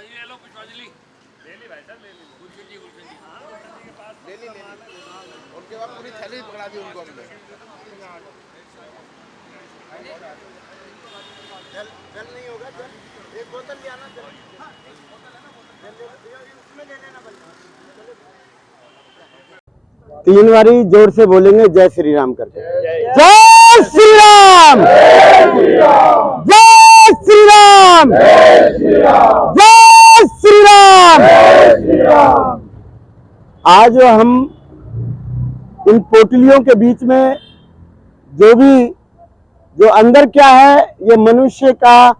पुष्पांजलि ले लो, पुष्पांजलि ले ली भाई साहब, ले ली गुलशन जी, गुलशन जी ले ली। उनके बाद पूरी थैली पकड़ा दी उनको हमने। जल नहीं होगा, जल एक बोतल ले आना, जल उसमें ले लेना भाई। 3 बारी जोर से बोलेंगे जय श्री राम करके। जय श्री राम, जय श्री राम, जय श्री राम। आज हम इन पोटलियों के बीच में जो अंदर क्या है, ये मनुष्य का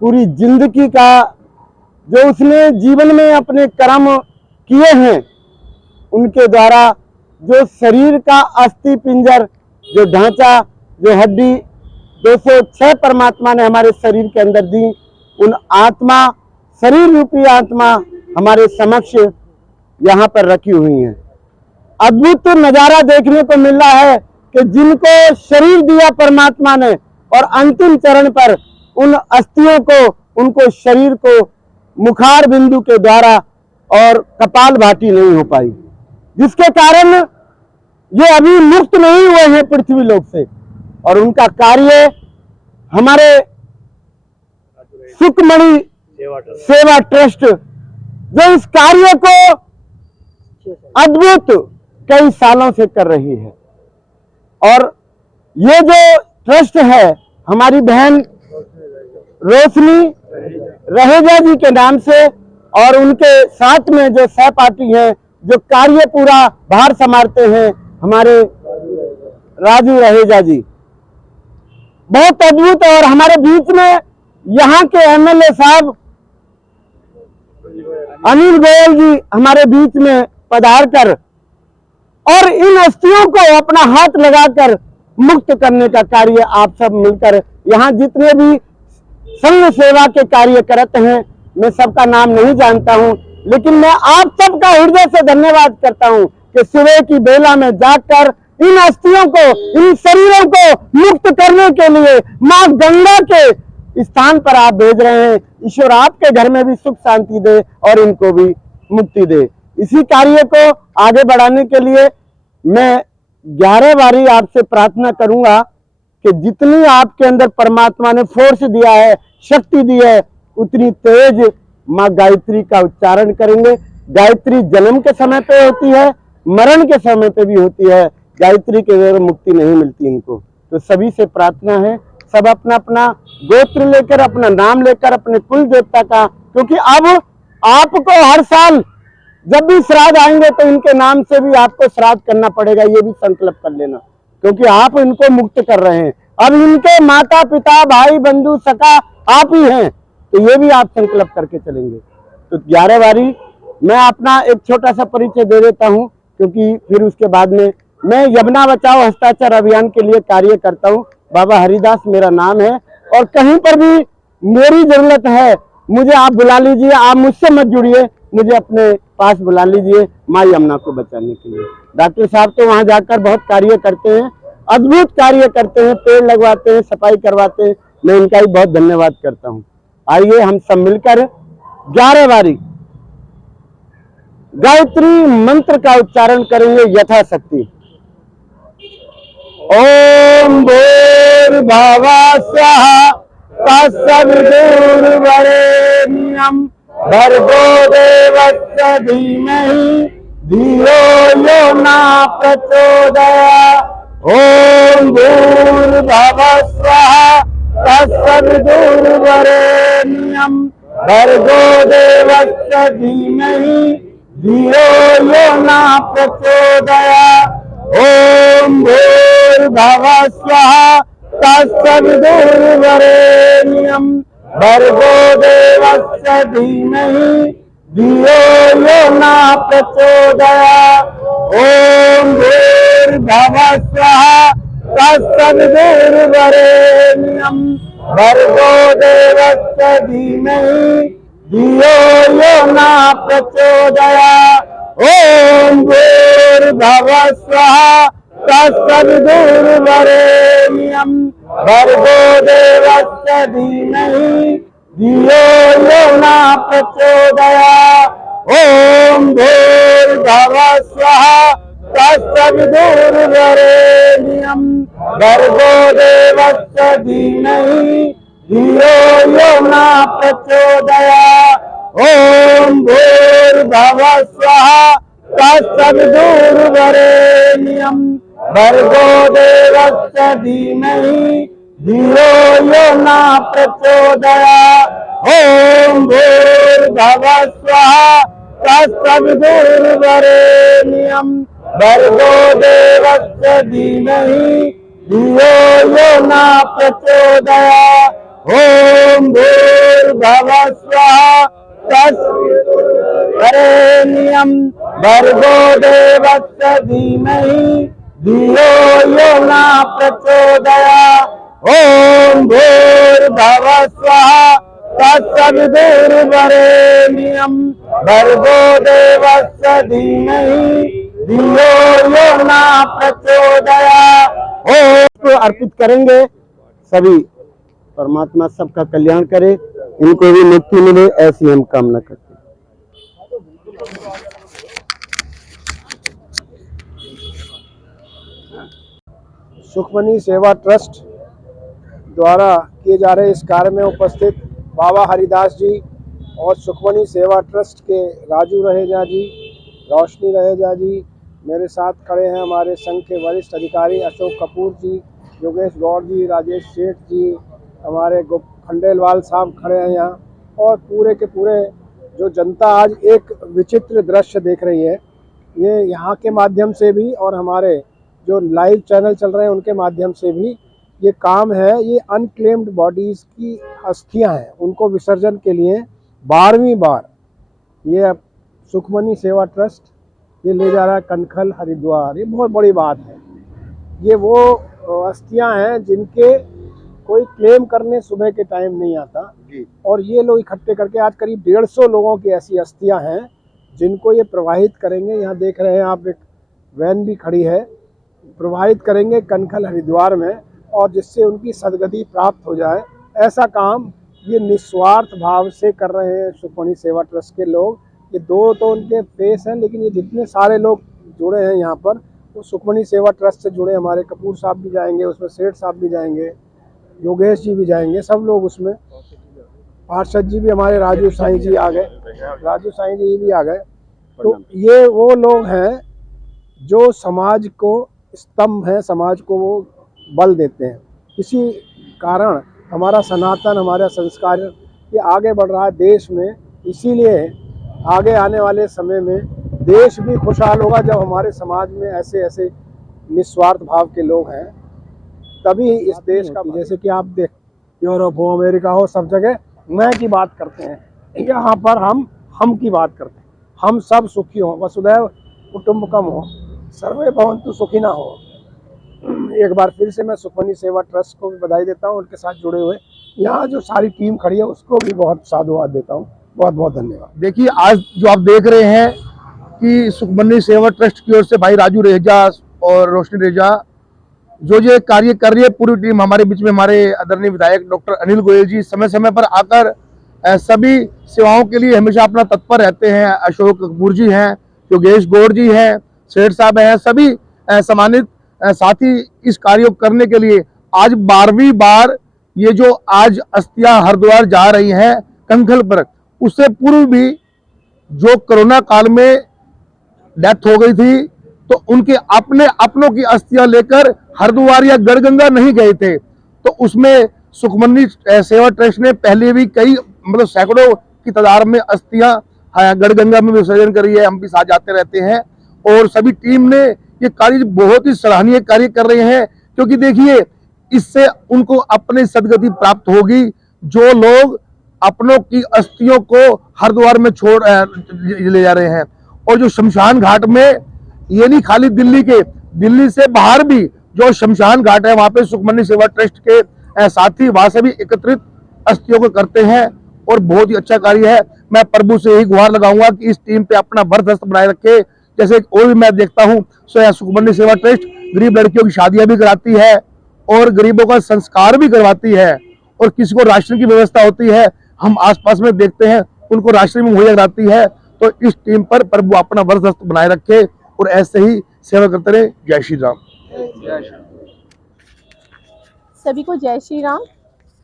पूरी जिंदगी का जो उसने जीवन में अपने कर्म किए हैं उनके द्वारा जो शरीर का अस्थि पिंजर, जो ढांचा, जो हड्डी 206 परमात्मा ने हमारे शरीर के अंदर दी, उन आत्मा, शरीर रूपी आत्मा हमारे समक्ष यहाँ पर रखी हुई हैं। अद्भुत नजारा देखने को मिल रहा है कि जिनको शरीर दिया परमात्मा ने और अंतिम चरण पर उन अस्थियों को, उनको शरीर को मुखार बिंदु के द्वारा और कपाल भाटी नहीं हो पाई, जिसके कारण ये अभी मुक्त नहीं हुए हैं पृथ्वी लोक से। और उनका कार्य हमारे सुखमणि सेवा ट्रस्ट जो इस कार्य को अद्भुत कई सालों से कर रही है। और ये जो ट्रस्ट है हमारी बहन रोशनी रहेजा जी के नाम से, और उनके साथ में जो सहपाठी हैं, जो कार्य पूरा भार संभालते हैं, हमारे राजू रहेजा जी, बहुत अद्भुत। और हमारे बीच में यहाँ के एमएलए साहब अनिल गोयल जी हमारे बीच में पधार कर और इन अस्थियों को अपना हाथ लगाकर मुक्त करने का कार्य आप सब मिलकर, यहाँ जितने भी संघ सेवा के कार्य करते हैं, मैं सबका नाम नहीं जानता हूं, लेकिन मैं आप सबका हृदय से धन्यवाद करता हूं कि सुबह की बेला में जाकर इन अस्थियों को, इन शरीरों को मुक्त करने के लिए मां गंगा के स्थान पर आप भेज रहे हैं। ईश्वर आपके घर में भी सुख शांति दे और इनको भी मुक्ति दे। इसी कार्य को आगे बढ़ाने के लिए मैं 11 बारी आपसे प्रार्थना करूंगा कि जितनी आपके अंदर परमात्मा ने फोर्स दिया है, शक्ति दी है, उतनी तेज माँ गायत्री का उच्चारण करेंगे। गायत्री जन्म के समय पे होती है, मरण के समय पे भी होती है। गायत्री के बगैर मुक्ति नहीं मिलती इनको। तो सभी से प्रार्थना है, सब अपना अपना गोत्र लेकर, अपना नाम लेकर, अपने कुल देवता का, क्योंकि अब आपको हर साल जब भी श्राद्ध आएंगे तो इनके नाम से भी आपको श्राद्ध करना पड़ेगा, ये भी संकल्प कर लेना, क्योंकि आप इनको मुक्त कर रहे हैं। अब इनके माता पिता भाई बंधु सखा आप ही हैं, तो ये भी आप संकल्प करके चलेंगे। तो 11 बारी मैं अपना एक छोटा सा परिचय दे देता हूं, क्योंकि फिर उसके बाद में मैं यमुना बचाओ हस्ताक्षर अभियान के लिए कार्य करता हूं। बाबा हरिदास मेरा नाम है, और कहीं पर भी मेरी जरूरत है मुझे आप बुला लीजिए, आप मुझसे मत जुड़िए, मुझे अपने पास बुला लीजिए माँ यमुना को बचाने के लिए। डॉक्टर साहब तो वहां जाकर बहुत कार्य करते हैं, अद्भुत कार्य करते हैं, पेड़ लगवाते हैं, सफाई करवाते हैं, मैं इनका भी बहुत धन्यवाद करता हूँ। आइए हम सब मिलकर 11 बारी गायत्री मंत्र का उच्चारण करेंगे यथाशक्ति। ओम भूर्भुवः स्वः तत्सवितुर्वरेण्यं भर्गो देवस्य धीमहि धियो यो न प्रचोदयात्। ओम भूर्भुवः स्वः तत्सवितुर्वरेण्यं भर्गो देवस्य धीमहि धियो यो न प्रचोदयात्। ओम भूर्भुवः स्वः तत्सवितुर्वरेण्यं भर्गो देवस्य धीमहि धियो यो न प्रचोदयात्। ओम भूर्भुवः स्वः तत्सवितुर्वरेण्यं भर्गो देवस्य धीमहि धियो यो न प्रचोदयात्। ओम भूर्भुवः स्वः तत्सवितुर्वरेण्यं भर्गो देवस्य धीमहि धियो यो न प्रचोदयात्। ओम भूर्भुवः स्वः तत्सवितुर्वरेण्यं भर्गो देवस्य धीमहि धियो यो न प्रचोदयात्। ओम भूर्भुवः स्वः तत्सवितुर्वरेण्यं भर्गो देवस्य धीमहि धियो यो न प्रचोदयात्। ओम भूर्भुवः स्वः तत्सवितुर्वरेण्यं भर्गो देवस्य धीमहि धियो यो न प्रचोदयात्। ओम भूर्भुवः स्वः तत्सवितुर्वरेण्यं भर्गो देवस्य धीमहि धियो यो न प्रचोदयात्। ओम भूर्भुवः स्वः तत्सवितुर्वरेण्यं भर्गो देवस्य धीमहि धियो यो न प्रचोदयात्। ओम अर्पित करेंगे। सभी परमात्मा सबका कल्याण करे, इनको भी मुक्ति मिले, ऐसी हम कामना करते हैं। सुखमनी सेवा ट्रस्ट द्वारा किए जा रहे इस कार्य में उपस्थित बाबा हरिदास जी और सुखमनी सेवा ट्रस्ट के राजू रहेजा जी, रोशनी रहेजा जी, मेरे साथ खड़े हैं हमारे संघ के वरिष्ठ अधिकारी अशोक कपूर जी, योगेश गौड़ जी, राजेश सेठ जी, हमारे खंडेलवाल साहब खड़े हैं यहाँ, और पूरे के पूरे जो जनता आज एक विचित्र दृश्य देख रही है, ये यहाँ के माध्यम से भी और हमारे जो लाइव चैनल चल रहे हैं उनके माध्यम से भी ये काम है। ये अनक्लेम्ड बॉडीज़ की अस्थियां हैं, उनको विसर्जन के लिए 12वीं बार ये सुखमनी सेवा ट्रस्ट ये ले जा रहा है कनखल हरिद्वार। ये बहुत बड़ी बात है। ये वो अस्थियां हैं जिनके कोई क्लेम करने सुबह के टाइम नहीं आता जी। और ये लोग इकट्ठे करके आज करीब 150 लोगों की ऐसी अस्थियां हैं जिनको ये प्रवाहित करेंगे। यहाँ देख रहे हैं आप, एक वैन भी खड़ी है, प्रवाहित करेंगे कनखल हरिद्वार में, और जिससे उनकी सदगति प्राप्त हो जाए। ऐसा काम ये निस्वार्थ भाव से कर रहे हैं सुखमनी सेवा ट्रस्ट के लोग। ये दो तो उनके फेस हैं, लेकिन ये जितने सारे लोग जुड़े हैं यहाँ पर, वो सुखमनी सेवा ट्रस्ट से जुड़े। हमारे कपूर साहब भी जाएंगे उसमें, सेठ साहब भी जाएंगे, योगेश जी भी जाएंगे, सब लोग उसमें। पार्षद जी भी हमारे राजू साईं जी आ गए, राजू साईं जी भी आ गए। तो ये वो लोग हैं जो समाज को स्तंभ है, समाज को वो बल देते हैं। इसी कारण हमारा सनातन, हमारा संस्कार ये आगे बढ़ रहा है देश में। इसीलिए आगे आने वाले समय में देश भी खुशहाल होगा जब हमारे समाज में ऐसे ऐसे निस्वार्थ भाव के लोग हैं, तभी इस देश का, जैसे कि आप देख यूरोप हो, अमेरिका हो, सब जगह मैं की बात करते हैं, यहाँ पर हम की बात करते हैं। हम सब सुखी हों, वसुधैव कुटुंबकम हो, सर्वे भवन्तु सुखिनः हो। एक बार फिर से मैं सुखमनी सेवा ट्रस्ट को भी बधाई देता हूँ, उनके साथ जुड़े हुए यहाँ जो सारी टीम खड़ी है उसको भी बहुत साधुवाद देता हूँ। बहुत बहुत धन्यवाद। देखिए, आज जो आप देख रहे हैं कि सुखमनी सेवा ट्रस्ट की ओर से भाई राजू रहेजा और रोशनी रहेजा जो ये कार्य कर रही है, पूरी टीम हमारे बीच में, हमारे आदरणीय विधायक डॉक्टर अनिल गोयल जी समय समय पर आकर सभी सेवाओं के लिए हमेशा अपना तत्पर रहते हैं। अशोक कपूर जी हैं, योगेश गौड़ जी हैं, सेठ साहब हैं, सभी सम्मानित साथी इस कार्य को करने के लिए आज 12वीं बार ये जो आज अस्थियां हरिद्वार जा रही हैं कंखल पर, उससे पूर्व भी जो कोरोना काल में डेथ हो गई थी तो उनके अपनों की अस्थियां लेकर हरिद्वार या गढ़गंगा नहीं गए थे, तो उसमें सुखमनी सेवा ट्रस्ट ने पहले भी कई मतलब सैकड़ों की तादाद में अस्थियां गढ़गंगा में विसर्जन करी है। हम भी साथ जाते रहते हैं और सभी टीम ने ये कार्य बहुत ही सराहनीय कार्य कर रहे हैं, क्योंकि देखिए इससे उनको अपनी सदगति प्राप्त होगी। जो लोग अपनों की अस्थियों को हरिद्वार में छोड़ ले जा रहे हैं, और जो शमशान घाट में, ये नहीं खाली दिल्ली से बाहर भी जो शमशान घाट है वहां पे सुखमनी सेवा ट्रस्ट के साथी वहां से भी एकत्रित अस्थियों को करते हैं और बहुत ही अच्छा कार्य है। मैं प्रभु से यही गुहार लगाऊंगा कि इस टीम पे अपना बर्दाश्त बनाए रखे। जैसे और भी मैं देखता हूँ सुखमनी सेवा ट्रस्ट गरीब लड़कियों की शादियां भी कराती है और गरीबों का संस्कार भी करवाती है, और किसी को राशन की व्यवस्था होती है। हम आसपास में देखते हैं उनको राशि में मुहैया कराती है। तो इस टीम पर वो अपना वर्चस्व बनाए रखे और ऐसे ही सेवा करते रहे। जय श्री राम। सभी को जय श्री राम।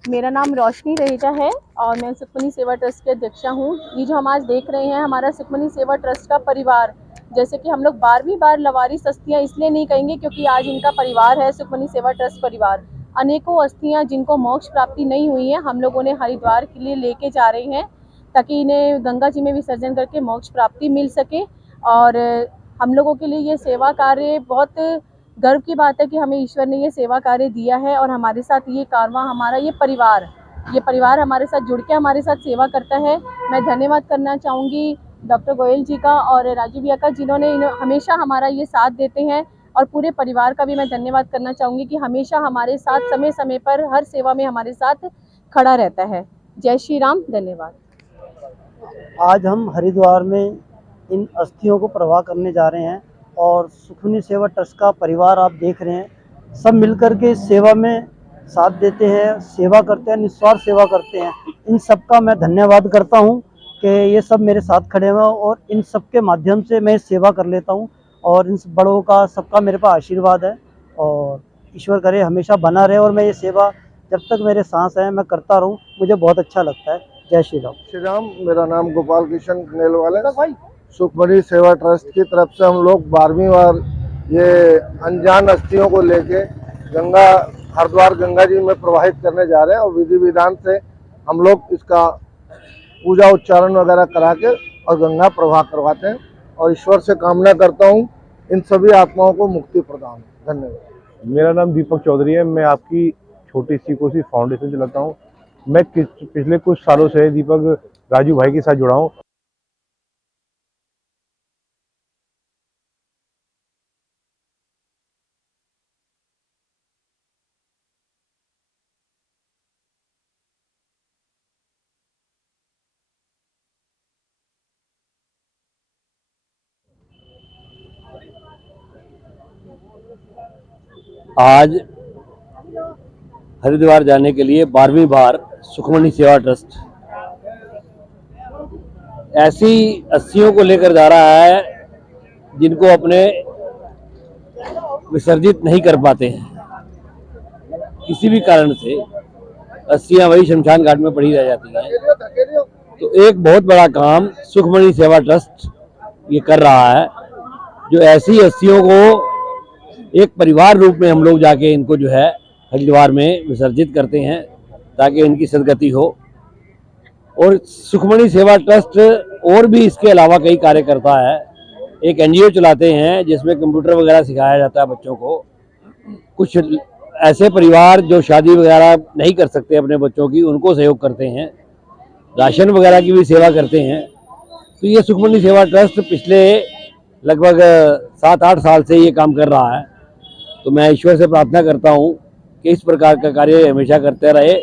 मेरा नाम रोशनी रहेजा है और मैं सुखमनी सेवा ट्रस्ट के अध्यक्षा हूँ। ये जो हम आज देख रहे हैं हमारा सुखमनी सेवा ट्रस्ट का परिवार, जैसे कि हम लोग 12वीं बार लवारिस अस्थियाँ इसलिए नहीं कहेंगे क्योंकि आज इनका परिवार है सुखमनी सेवा ट्रस्ट परिवार। अनेकों अस्थियाँ जिनको मोक्ष प्राप्ति नहीं हुई है हम लोग उन्हें हरिद्वार के लिए लेके जा रहे हैं ताकि इन्हें गंगा जी में विसर्जन करके मोक्ष प्राप्ति मिल सके। और हम लोगों के लिए ये सेवा कार्य बहुत गर्व की बात है कि हमें ईश्वर ने ये सेवा कार्य दिया है और हमारे साथ ये कारवां, हमारा ये परिवार हमारे साथ जुड़ के हमारे साथ सेवा करता है। मैं धन्यवाद करना चाहूँगी डॉक्टर गोयल जी का और राजू भैया का, जिन्होंने हमेशा हमारा ये साथ देते हैं, और पूरे परिवार का भी मैं धन्यवाद करना चाहूँगी कि हमेशा हमारे साथ समय समय पर हर सेवा में हमारे साथ खड़ा रहता है। जय श्री राम। धन्यवाद। आज हम हरिद्वार में इन अस्थियों को प्रवाह करने जा रहे हैं और सुखमनी सेवा ट्रस्ट का परिवार आप देख रहे हैं, सब मिलकर के इस सेवा में साथ देते हैं, सेवा करते हैं, निस्वार्थ सेवा करते हैं। इन सब का मैं धन्यवाद करता हूं कि ये सब मेरे साथ खड़े हुए और इन सब के माध्यम से मैं सेवा कर लेता हूं और इन बड़ों का सबका मेरे पास आशीर्वाद है और ईश्वर करे हमेशा बना रहे और मैं ये सेवा जब तक मेरे सांस है मैं करता रहूं। मुझे बहुत अच्छा लगता है। जय श्री राम। श्री राम। मेरा नाम गोपाल कृष्ण नेलवाल है। सुखमनी सेवा ट्रस्ट की तरफ से हम लोग 12वीं बार ये अनजान अस्थियों को लेके हरिद्वार गंगा जी में प्रवाहित करने जा रहे हैं और विधि विधान से हम लोग इसका पूजा उच्चारण वगैरह करा के और गंगा प्रवाह करवाते हैं और ईश्वर से कामना करता हूँ इन सभी आत्माओं को मुक्ति प्रदान। धन्यवाद। मेरा नाम दीपक चौधरी है। मैं आपकी छोटी सी कोसी फाउंडेशन चलाता हूँ। मैं पिछले कुछ सालों से दीपक राजू भाई के साथ जुड़ा हूँ। आज हरिद्वार जाने के लिए 12वीं बार सुखमनी सेवा ट्रस्ट ऐसी अस्थियों को लेकर जा रहा है जिनको अपने विसर्जित नहीं कर पाते हैं। किसी भी कारण से अस्थियां वही शमशान घाट में पड़ी रह जाती हैं। तो एक बहुत बड़ा काम सुखमनी सेवा ट्रस्ट ये कर रहा है, जो ऐसी अस्थियों को एक परिवार रूप में हम लोग जाके इनको जो है हरिद्वार में विसर्जित करते हैं ताकि इनकी सदगति हो। और सुखमनी सेवा ट्रस्ट और भी इसके अलावा कई कार्य करता है। एक एनजीओ चलाते हैं जिसमें कंप्यूटर वगैरह सिखाया जाता है बच्चों को। कुछ ऐसे परिवार जो शादी वगैरह नहीं कर सकते अपने बच्चों की, उनको सहयोग करते हैं। राशन वगैरह की भी सेवा करते हैं। तो ये सुखमनी सेवा ट्रस्ट पिछले लगभग 7-8 साल से ये काम कर रहा है। तो मैं ईश्वर से प्रार्थना करता हूँ कि इस प्रकार का कार्य हमेशा करते रहे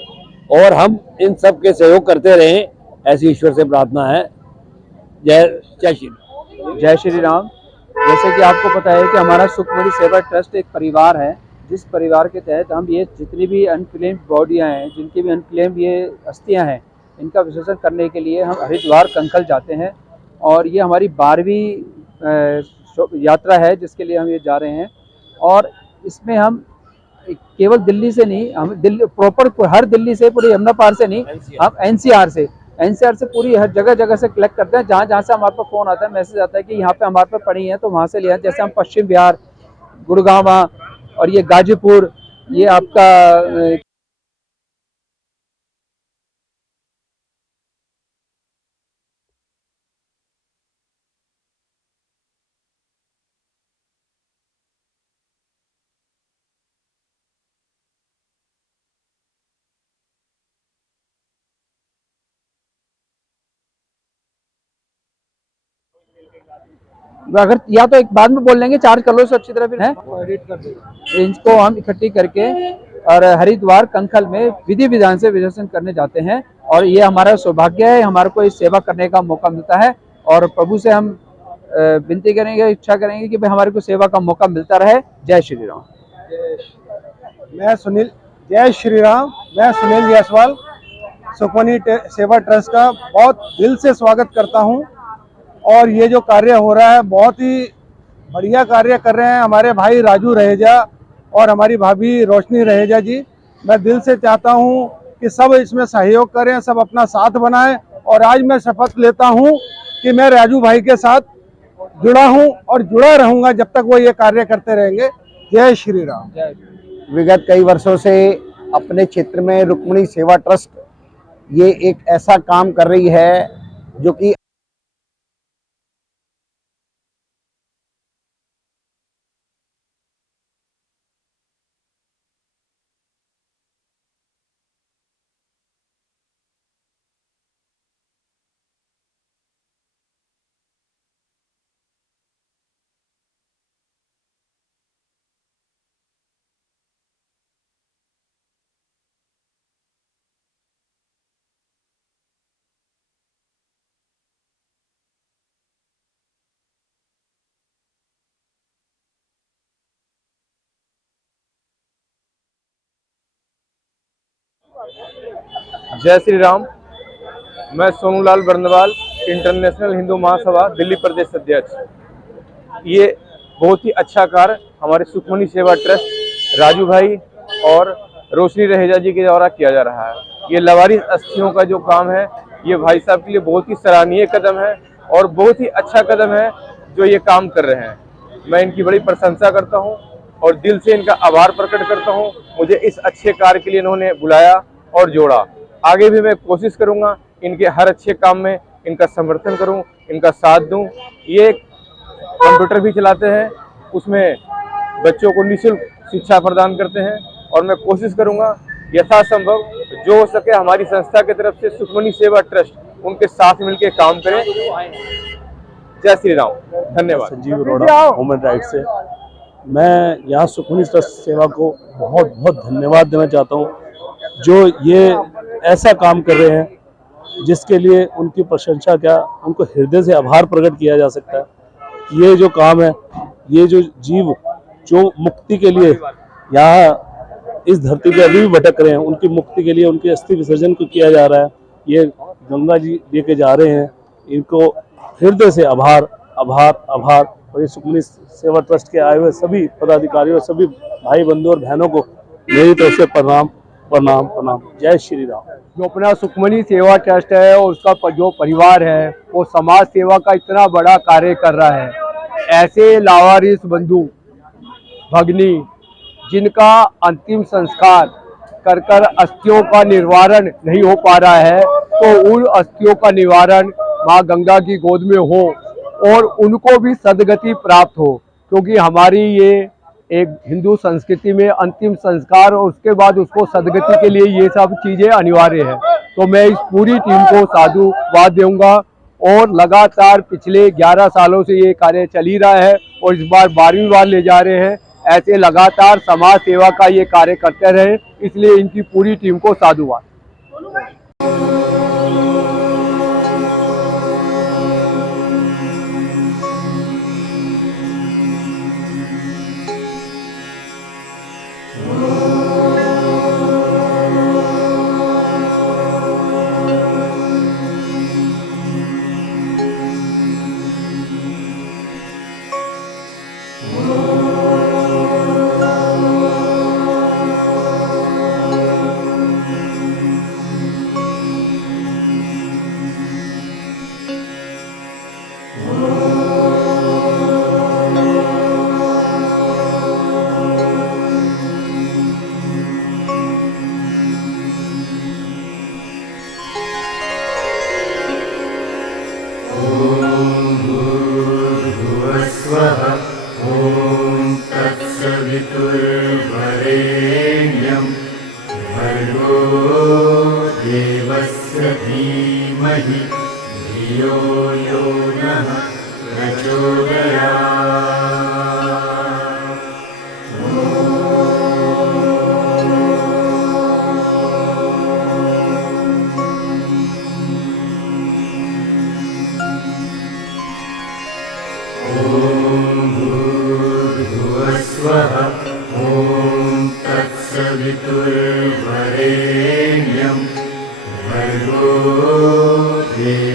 और हम इन सब के सहयोग करते रहें, ऐसी ईश्वर से प्रार्थना है। जय श्री राम। जैसे कि आपको पता है कि हमारा सुखमनी सेवा ट्रस्ट एक परिवार है, जिस परिवार के तहत हम ये जितनी भी अनक्लेम्ड बॉडियाँ हैं, जिनकी भी अनक्लेम्ड ये अस्थियाँ हैं, इनका विसर्जन करने के लिए हम हरिद्वार कंखल जाते हैं। और ये हमारी 12वीं यात्रा है जिसके लिए हम ये जा रहे हैं। और इसमें हम केवल दिल्ली से नहीं, हम दिल्ली प्रॉपर हर दिल्ली से, पूरे यमुना पार से नहीं, हम एनसीआर से पूरी हर जगह से कलेक्ट करते हैं। जहाँ से हमारे पास फ़ोन आता है, मैसेज आता है कि यहाँ पे हमारे पास पड़ी है तो वहाँ से लिया। जैसे हम पश्चिम बिहार, गुड़गांव और ये गाजीपुर, ये आपका अगर या तो एक बाद में बोल लेंगे, चार्ज कर लो इसको अच्छी तरह फिर है। इनको हम इकट्ठी करके और हरिद्वार कंखल में विधि विधान से विसर्जन करने जाते हैं। और ये हमारा सौभाग्य है, हमारे को इस सेवा करने का मौका मिलता है। और प्रभु से हम विनती करेंगे, इच्छा करेंगे कि भाई हमारे को सेवा का मौका मिलता रहे। जय श्री राम। जय श्री राम। मैं सुनील जायसवाल सुखमनी सेवा ट्रस्ट का बहुत दिल से स्वागत करता हूं। और ये जो कार्य हो रहा है बहुत ही बढ़िया कार्य कर रहे हैं हमारे भाई राजू रहेजा और हमारी भाभी रोशनी रहेजा जी। मैं दिल से चाहता हूं कि सब इसमें सहयोग करें, सब अपना साथ बनाएं। और आज मैं शपथ लेता हूं कि मैं राजू भाई के साथ जुड़ा हूं और जुड़ा रहूंगा जब तक वो ये कार्य करते रहेंगे। जय श्री राम। विगत कई वर्षों से अपने क्षेत्र में रुक्मिणी सेवा ट्रस्ट ये एक ऐसा काम कर रही है जो कि जय श्री राम। मैं सोनूलाल बर्नवाल, इंटरनेशनल हिंदू महासभा दिल्ली प्रदेश अध्यक्ष। ये बहुत ही अच्छा कार्य हमारे सुखमनी सेवा ट्रस्ट राजू भाई और रोशनी रहेजा जी के द्वारा किया जा रहा है। ये लवारिस अस्थियों का जो काम है ये भाई साहब के लिए बहुत ही सराहनीय कदम है और बहुत ही अच्छा कदम है जो ये काम कर रहे हैं। मैं इनकी बड़ी प्रशंसा करता हूँ और दिल से इनका आभार प्रकट करता हूँ। मुझे इस अच्छे कार्य के लिए इन्होंने बुलाया और जोड़ा। आगे भी मैं कोशिश करूंगा इनके हर अच्छे काम में इनका समर्थन करूं, इनका साथ दूं। ये कंप्यूटर भी चलाते हैं, उसमें बच्चों को निःशुल्क शिक्षा प्रदान करते हैं और मैं कोशिश करूंगा यथासंभव जो हो सके हमारी संस्था की तरफ से सुखमनी सेवा ट्रस्ट उनके साथ मिलकर काम करें। जय श्री राम। धन्यवाद। संजीव अरोड़ा, ह्यूमन राइट्स से। मैं यहाँ सुखमनी ट्रस्ट सेवा को बहुत बहुत धन्यवाद देना चाहता हूँ जो ये ऐसा काम कर रहे हैं जिसके लिए उनकी प्रशंसा क्या, उनको हृदय से आभार प्रकट किया जा सकता है। ये जो काम है, ये जो जीव जो मुक्ति के लिए यहाँ इस धरती पे अभी भी भटक रहे हैं, उनकी मुक्ति के लिए उनके अस्थि विसर्जन को किया जा रहा है। ये गंगा जी लेके जा रहे हैं, इनको हृदय से आभार आभार आभार। और ये सुखमनी सेवा ट्रस्ट के आए हुए सभी पदाधिकारियों, सभी भाई बंधु और बहनों को मेरी तरफ से प्रणाम प्रणाम प्रणाम। जय श्री राम। जो अपना सुखमनी सेवा ट्रस्ट है और उसका जो परिवार है वो समाज सेवा का इतना बड़ा कार्य कर रहा है। ऐसे लावारिस बंधु भगनी जिनका अंतिम संस्कार कर कर अस्थियों का निवारण नहीं हो पा रहा है, तो उन अस्थियों का निवारण माँ गंगा की गोद में हो और उनको भी सदगति प्राप्त हो। क्योंकि हमारी ये एक हिंदू संस्कृति में अंतिम संस्कार और उसके बाद उसको सदगति के लिए ये सब चीज़ें अनिवार्य है। तो मैं इस पूरी टीम को साधुवाद दूंगा और लगातार पिछले 11 सालों से ये कार्य चल ही रहा है और इस बार 12वीं बार ले जा रहे हैं। ऐसे लगातार समाज सेवा का ये कार्य करते रहे, इसलिए इनकी पूरी टीम को साधुवाद। तत्सवितुर्वरेण्यं भर्गो देवस्य धीमहि धियो यो नः प्रचोदयात्। तत्सवितुर्वरेण्यं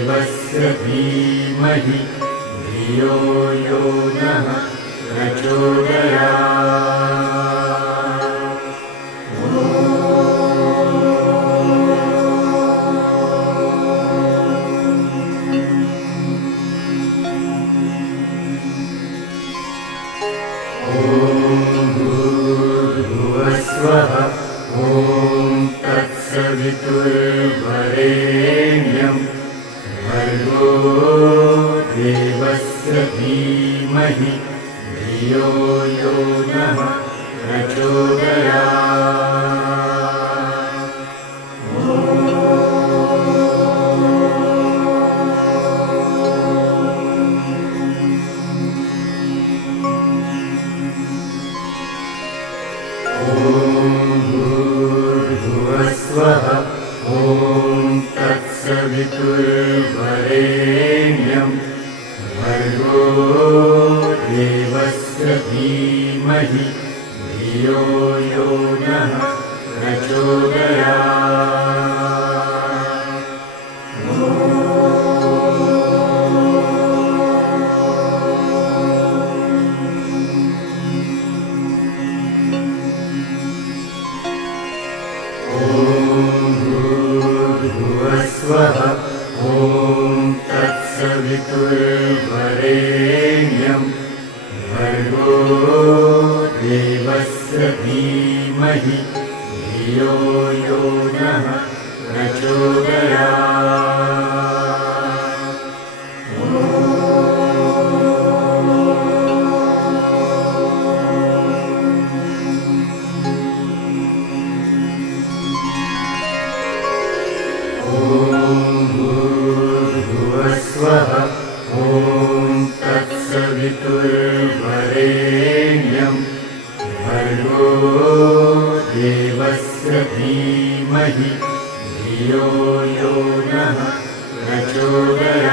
देवस्य धीमहि धियो यो नः प्रचोदयात्। स्वः ॐ तत्सवितुर्वरेण्यं भर्गो देवस्य धीमहि धियो यो नः प्रचोदयात्। स्वः ॐ तत्सवितुर्वरेण्यं भर्गो देवस्य धीमहि धियो यो नः प्रचोदयात्। स्वः ॐ तत्सवितुर्वरेण्यं भर्गो देवस्य धीमहि धियो यो नः प्रचोदयात्। स्वः ॐ तत्सवितुर्वरेण्यं भर्गो देवस्य धीमहि धियो यो नः प्रचोदयात्।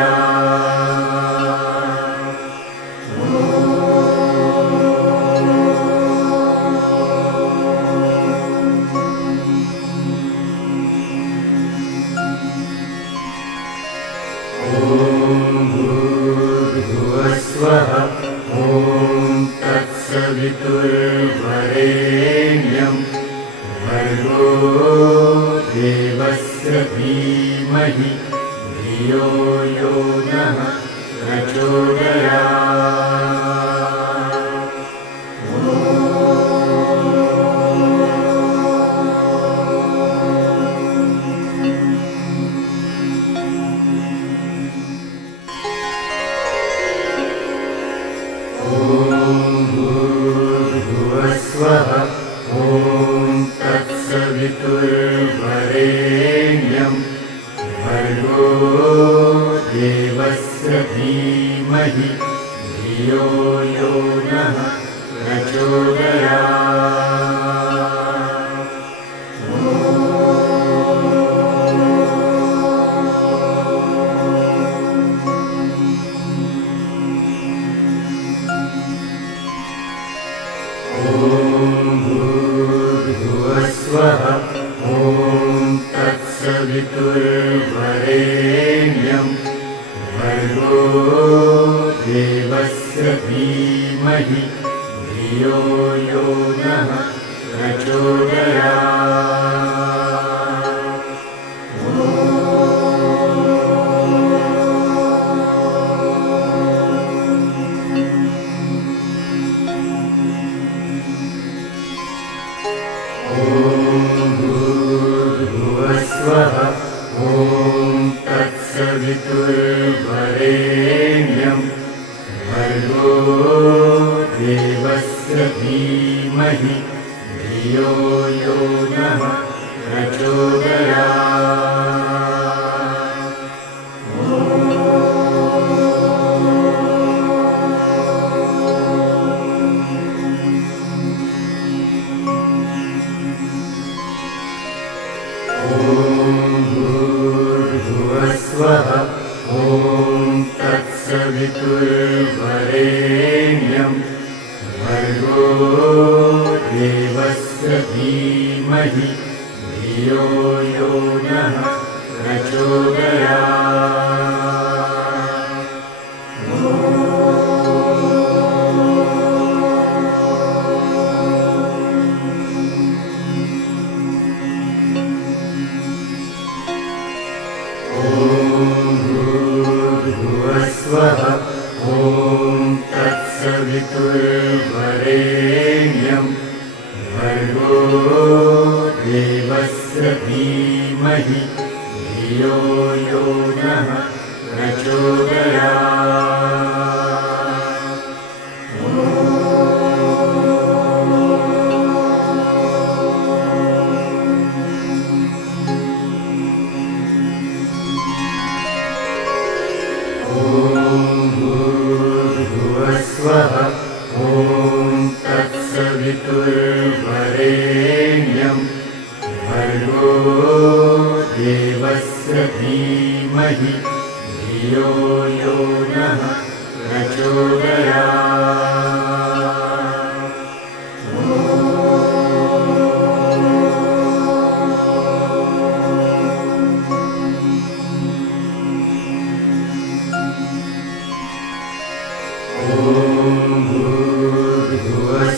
स्वः ॐ तत्सवितुर्वरेण्यं भर्गो देवस्य धीमहि धियो यो नः प्रचोदयात्। स्वः ॐ तत्सवितुर्वरेण्यं भर्गो देवस्य धीमहि धियो यो नः प्रचोदयात्। स्वः ॐ तत्सवितुर्वरेण्यं भर्गो देवस्य धीमहि धियो यो नः प्रचोदयात्। स्वः ॐ तत्सवितुर्वरेण्यं भर्गो देवस्य धीमहि धियो यो नः प्रचोदयात्। स्वः ॐ तत्सवितुर्वरेण्यं भर्गो देवस्य धीमहि धियो यो नः प्रचोदयात्। तत्सवितुर्वरेण्यं भर्गो देवस्य धीमहि धियो यो नः प्रचोदयात्।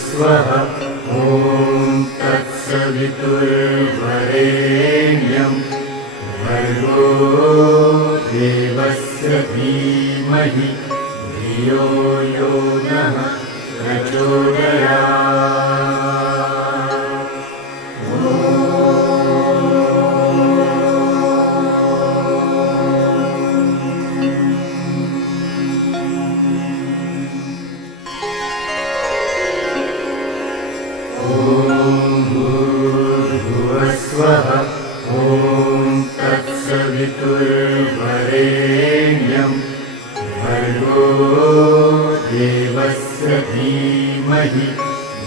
स्वः ॐ तत्सवितुर्वरेण्यं भर्गो देवस्य धीमहि धियो यो नः स्वः ॐ तत्सवितुर्वरेण्यं भर्गो देवस्य धीमहि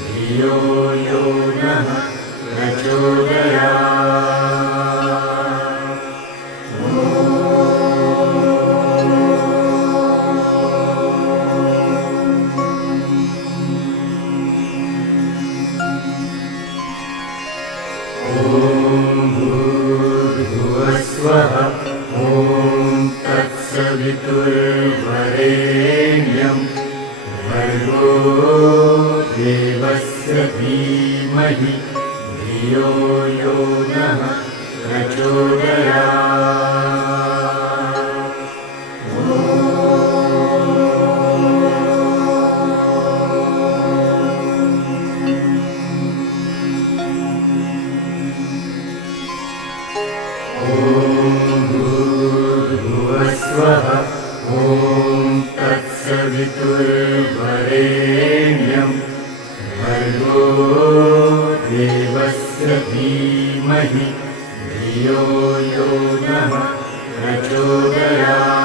धियो यो नः प्रचोदयात्। स्वः ॐ तत्सवितुर्वरेण्यं भर्गो देवस्य धीमहि धियो यो नः प्रचोदयात्। स्वः ॐ तत्सवितुर्वरेण्यं भर्गो देवस्य धीमहि धियो यो नः प्रचोदयात्।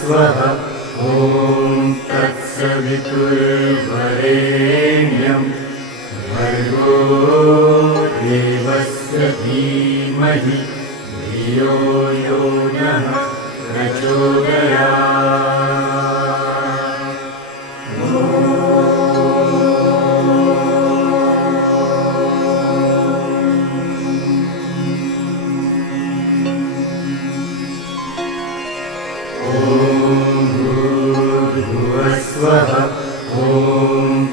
स्वः ॐ तत्सवितुर्वरेण्यं भर्गो देवस्य धीमहि धियो यो नः प्रचोदयात्। स्वः ॐ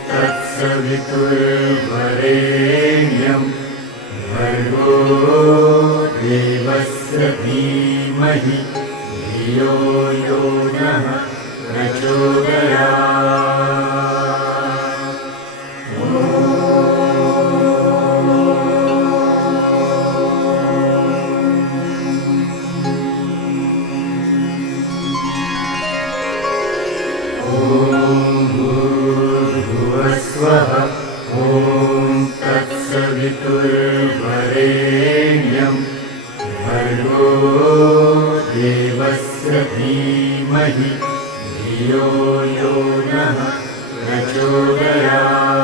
तत्सवितुर्वरेण्यं भर्गो देवस्य धीमहि धियो यो नः प्रचोदयात्। स्वः ॐ तत्सवितुर्वरेण्यं भर्गो देवस्य धीमहि धियो यो नः प्रचोदयात्।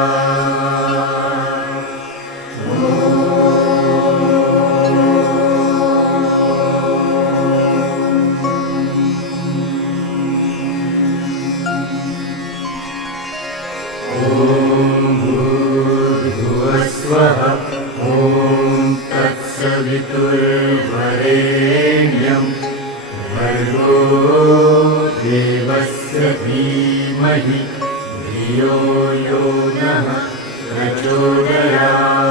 स्वः ॐ तत्सवितुर्वरेण्यं भर्गो देवस्य धीमहि धियो यो नः प्रचोदयात्।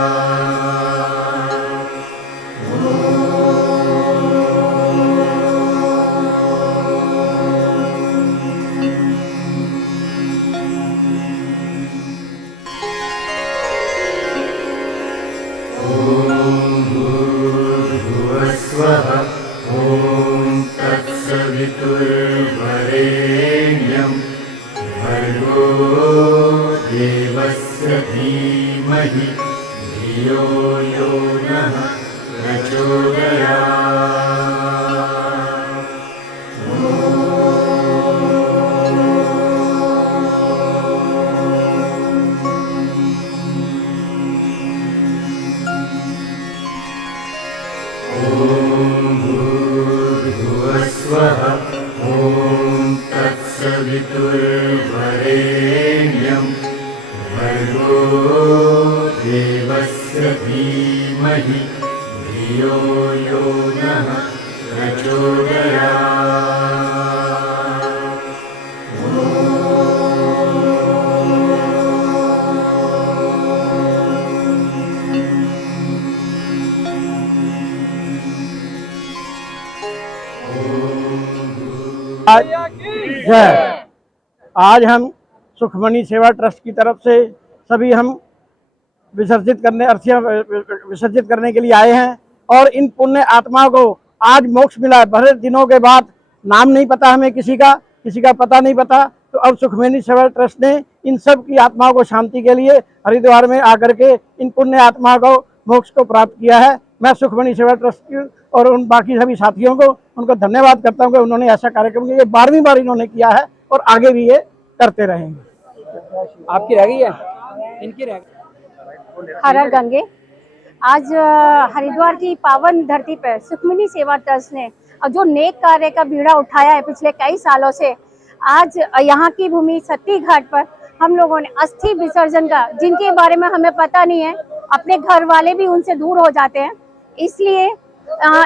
तत्सवितुर्वरेण्यं भर्गो देवस्य धीमहि धियो यो नः प्रचोदयात्। भूर्भुवस्वः ॐ तत्सवितुर्वरेण्यं भर्गो देवस्य धीमहि धियो यो नः प्रचोदयात्। जय। आज हम सुखमणि सेवा ट्रस्ट की तरफ से सभी हम अर्थियां विसर्जित करने के लिए आए हैं और इन पुण्य आत्माओं को आज मोक्ष मिला। बड़े दिनों के बाद नाम नहीं पता हमें किसी का पता नहीं पता, तो अब सुखमणि सेवा ट्रस्ट ने इन सब की आत्माओं को शांति के लिए हरिद्वार में आकर के इन पुण्य आत्माओं को मोक्ष को प्राप्त किया है। मैं सुखमणि सेवा ट्रस्ट की और उन बाकी सभी साथियों को उनको धन्यवाद करता हूँ कि उन्होंने ऐसा कार्यक्रम किया। ये 12वीं बार इन्होंने किया है और आगे भी ये करते रहेंगे। आपकी रह गई है, इनकी रह गई। हर हर गंगे। आज हरिद्वार की पावन धरती पर सुखमणि सेवा ट्रस्ट ने जो नेक कार्य का बीड़ा उठाया है पिछले कई सालों से, आज यहाँ की भूमि सती घाट पर हम लोगों ने अस्थि विसर्जन का, जिनके बारे में हमें पता नहीं है, अपने घर वाले भी उनसे दूर हो जाते हैं, इसलिए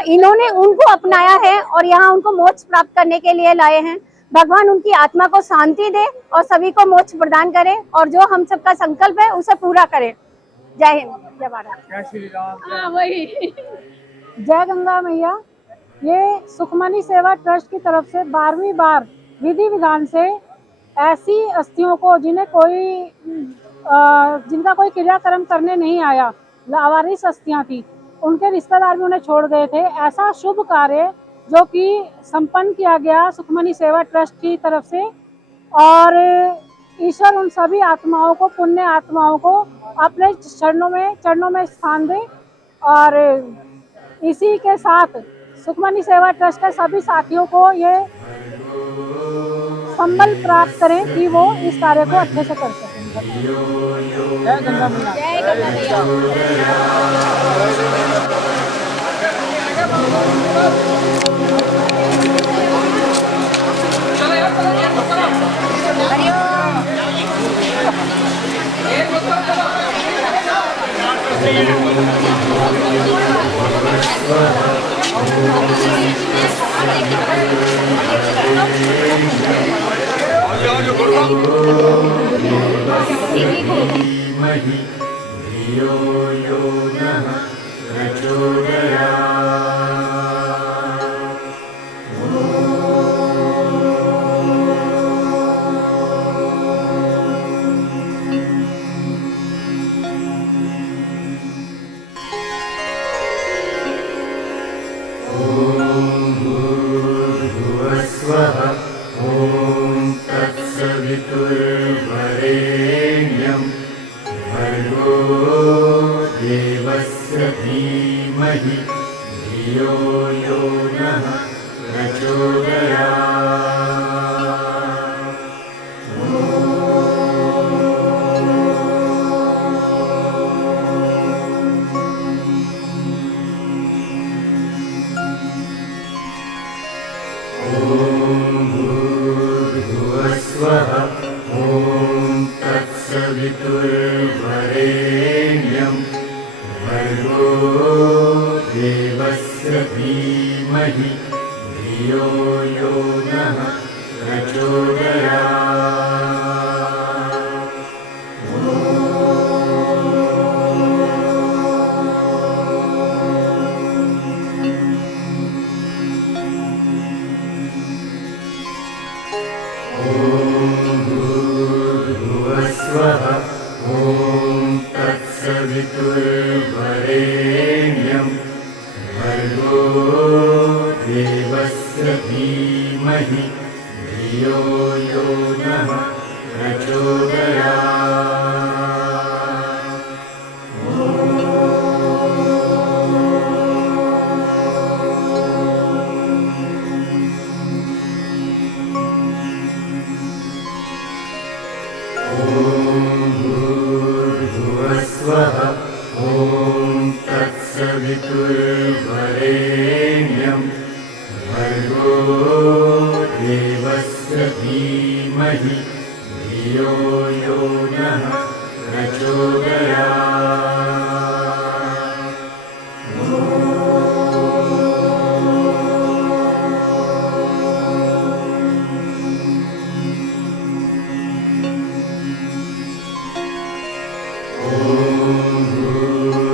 इन्होंने उनको अपनाया है और यहाँ उनको मोक्ष प्राप्त करने के लिए लाए हैं। भगवान उनकी आत्मा को शांति दे और सभी को मोक्ष प्रदान करे और जो हम सबका संकल्प है उसे पूरा करे। जय हिंद, जय भारत, जय श्री राम। वही जय गंगा मैया। ये सुखमणि सेवा ट्रस्ट की तरफ से 12वीं बार विधि विधान से ऐसी अस्थियों को जिनका कोई क्रियाक्रम करने नहीं आया, लावारिस अस्थियां थी, उनके रिश्तेदार भी उन्हें छोड़ गए थे, ऐसा शुभ कार्य जो कि संपन्न किया गया सुखमणि सेवा ट्रस्ट की तरफ से। और ईश्वर उन सभी आत्माओं को, पुण्य आत्माओं को अपने चरणों में स्थान दे। और इसी के साथ सुखमणि सेवा ट्रस्ट के सभी साथियों को ये संबल प्राप्त करें कि वो इस कार्य को अच्छे से कर सकें। जय गंगा मैया। जय गंगा मैया। धीमहि धियो यो नः प्रचोदयात्। भूर्भुवस्वः ॐ तत्सवितुर्वरेण्यं भर्गो देवस्य धीमहि धियो यो नः प्रचोदयात्। भूर्भुवस्वः ॐ तत्सवितुर्वरेण्यं भर्गो देवस्य धीमहि धियो यो नः प्रचोदयात्। भूर्भुवस्वः ॐ तत्सवितुर्वरेण्यं भर्गो देवस्य धीमहि धीमहि धियो यो नः प्रचोदयात्। भूर्भुवस्वः ॐ तत्सवितुर्वरेण्यं भर्गो देवस्य धीमहि धियो यो नः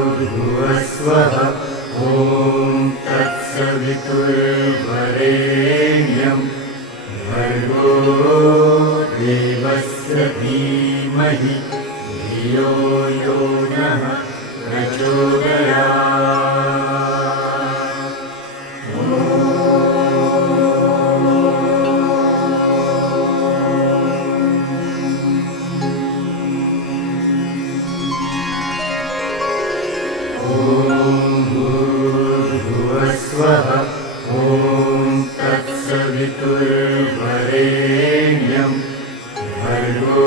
भूर्भुवस्वः ॐ तत्सवितुर्वरेण्यं भर्गो देवस्य धीमहि धियो यो नः भूर्भुवस्वः ॐ तत्सवितुर्वरेण्यं भर्गो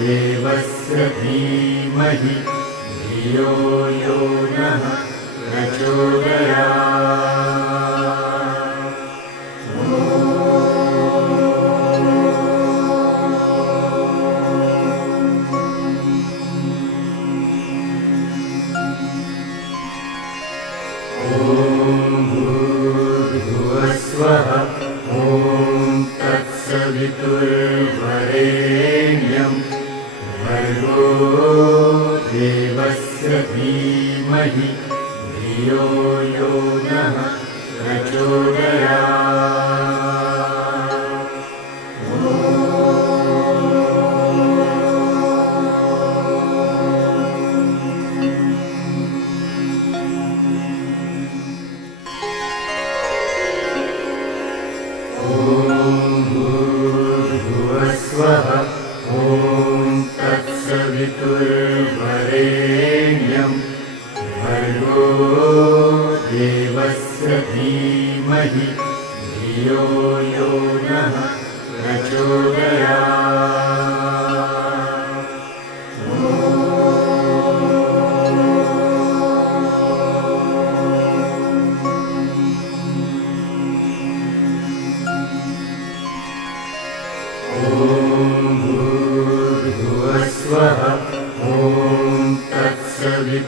देवस्य धीमहि धियो यो नः भूर्भुवस्वः ॐ तत्सवितुर्वरेण्यं भर्गो देवस्य धीमहि धियो यो नः भूर्भुवस्वः ॐ तत्सवितुर्वरेण्यं भर्गो देवस्य धीमहि धियो यो नः भूर्भुवस्वः ॐ तत्सवितुर्वरेण्यं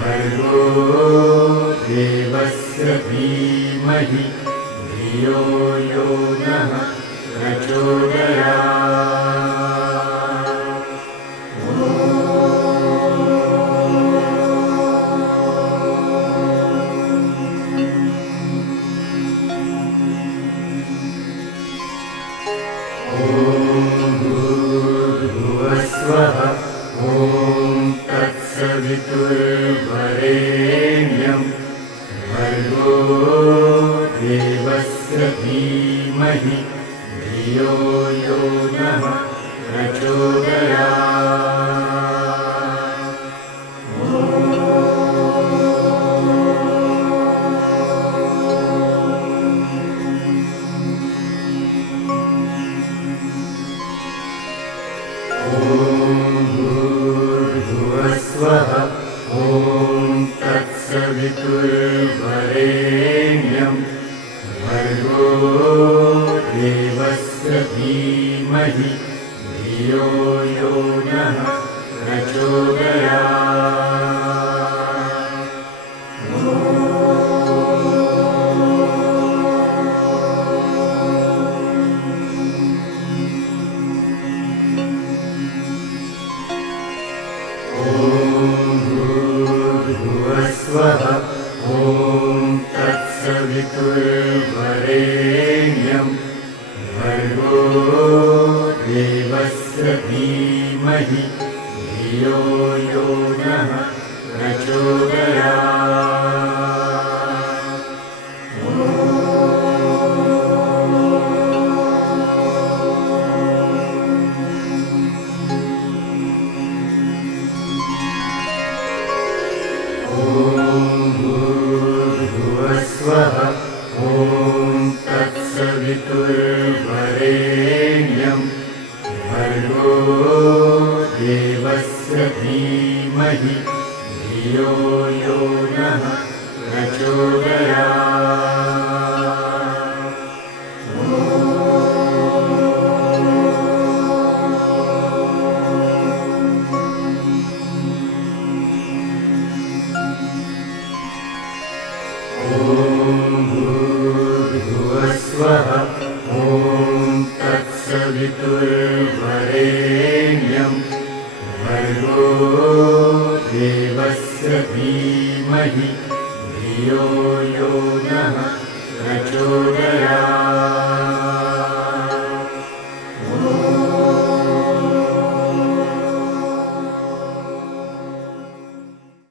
भर्गो देवस्य धीमहि धियो यो नः भूर्भुवस्वः ॐ तत्सवितुर्वरेण्यं भर्गो देवस्य धीमहि धियो यो नः भूर्भुवस्वः ॐ तत्सवितुर्वरेण्यं भर्गो देवस्य धीमहि धियो यो नः भूर्भुवस्वः ॐ तत्सवितुर्वरेण्यं भर्गो देवस्य धीमहि धियो यो नः प्रचोदयात्। स्वः